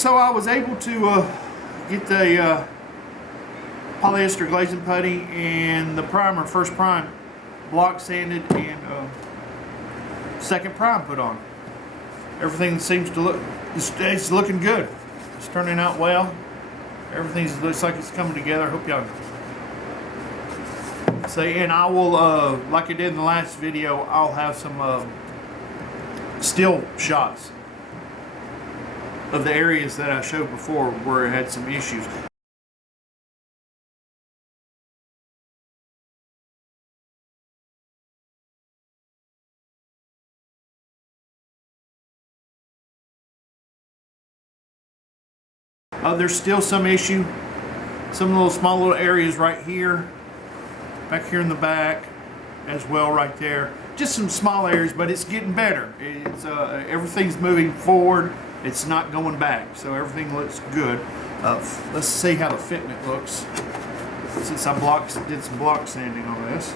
So I was able to get the polyester glazing putty and the primer, first prime, block sanded and second prime put on. Everything seems to look, it's looking good. It's turning out well. Everything looks like it's coming together. I hope y'all see. And I will, like I did in the last video, I'll have some still shots of the areas that I showed before where it had some issues. There's still some issue, some little small little areas right here, back here in the back as well, right there. Just some small areas, but it's getting better. It's everything's moving forward. It's not going back, so everything looks good. Let's see how the fitment looks since I did some block sanding on this.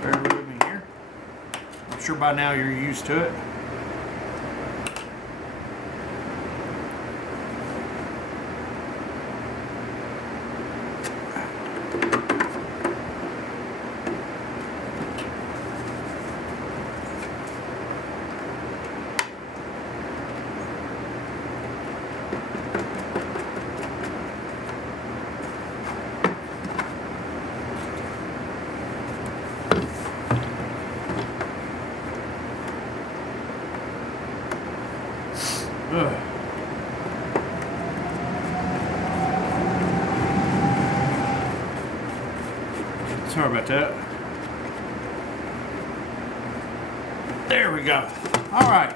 Bear with me here. I'm sure by now you're used to it. Sorry about that. There we go. All right.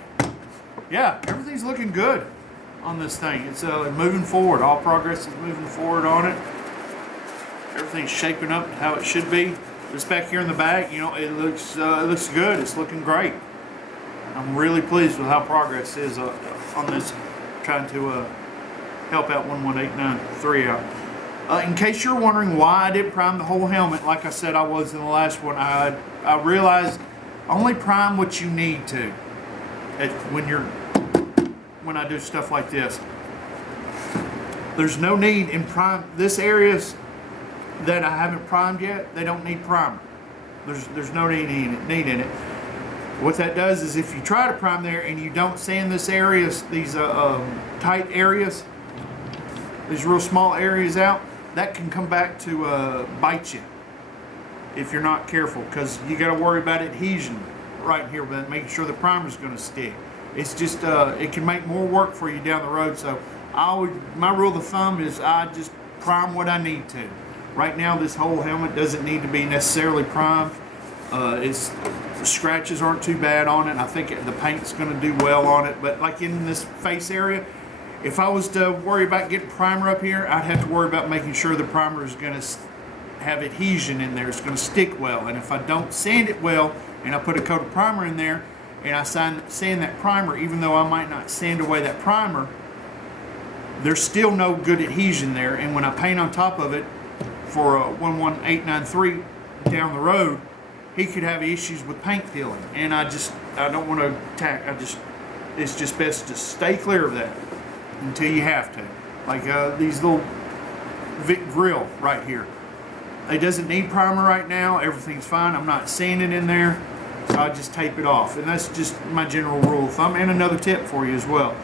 Yeah, everything's looking good on this thing. It's moving forward. All progress is moving forward on it. Everything's shaping up how it should be. This back here in the back, you know, it looks good. It's looking great. I'm really pleased with how progress is on this, trying to help out 11893 out. In case you're wondering why I didn't prime the whole helmet, like I said I was in the last one, I realized only prime what you need to when I do stuff like this. There's no need in prime. This areas that I haven't primed yet, they don't need primer. There's no need in it. What that does is if you try to prime there and you don't sand this areas, these tight areas, these real small areas out, that can come back to bite you if you're not careful, because you got to worry about adhesion right here, but making sure the primer is going to stick. It's just it can make more work for you down the road. So my rule of thumb is I just prime what I need to. Right now, this whole helmet doesn't need to be necessarily primed. The scratches aren't too bad on it. I think the paint's going to do well on it. But like in this face area, if I was to worry about getting primer up here, I'd have to worry about making sure the primer is going to have adhesion in there. It's going to stick well. And if I don't sand it well and I put a coat of primer in there and I sand that primer, even though I might not sand away that primer, there's still no good adhesion there. And when I paint on top of it for a 11893 down the road, he could have issues with paint peeling. And I don't want to attack. It's just best to stay clear of that until you have to. Like these little Vic grill right here. It doesn't need primer right now. Everything's fine. I'm not sanding in there, so I just tape it off. And that's just my general rule of thumb. And another tip for you as well.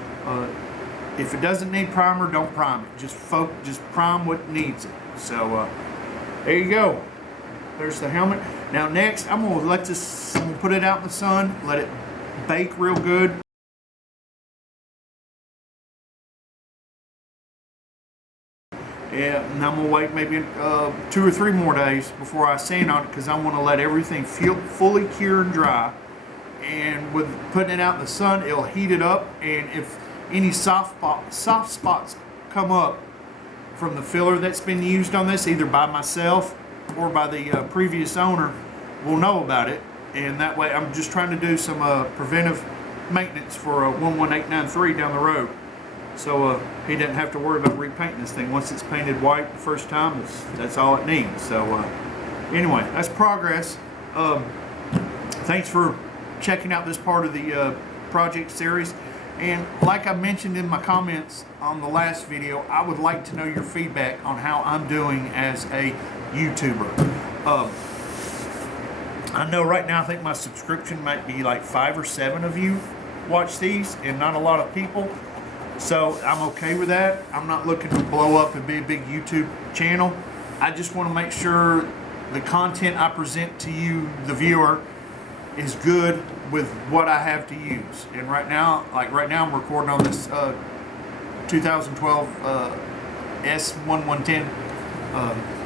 If it doesn't need primer, don't prime it. Just prime what needs it. So there you go. There's the helmet. Now next, I'm gonna put it out in the sun, let it bake real good. Yeah, and I'm gonna wait maybe 2 or 3 more days before I sand on it, because I want to let everything fully cure and dry. And with putting it out in the sun, it'll heat it up. And if any soft spots come up from the filler that's been used on this, either by myself or by the previous owner, we'll know about it. And that way, I'm just trying to do some preventive maintenance for a 11893 down the road. So he doesn't have to worry about repainting this thing. Once it's painted white the first time, that's all it needs. So anyway, that's progress. thanks for checking out this part of the project series. And like I mentioned in my comments on the last video, I would like to know your feedback on how I'm doing as a YouTuber. I know right now I think my subscription might be like 5 or 7 of you watch these and not a lot of people. So I'm okay with that. I'm not looking to blow up and be a big YouTube channel. I just want to make sure the content I present to you, the viewer, is good with what I have to use. And right now, I'm recording on this 2012 S1110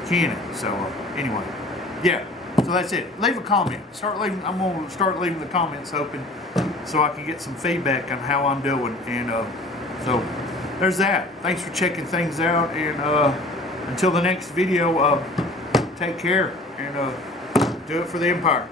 Canon. So anyway, yeah. So that's it. Leave a comment. I'm gonna start leaving the comments open so I can get some feedback on how I'm doing. And so there's that. Thanks for checking things out. And until the next video, take care and do it for the Empire.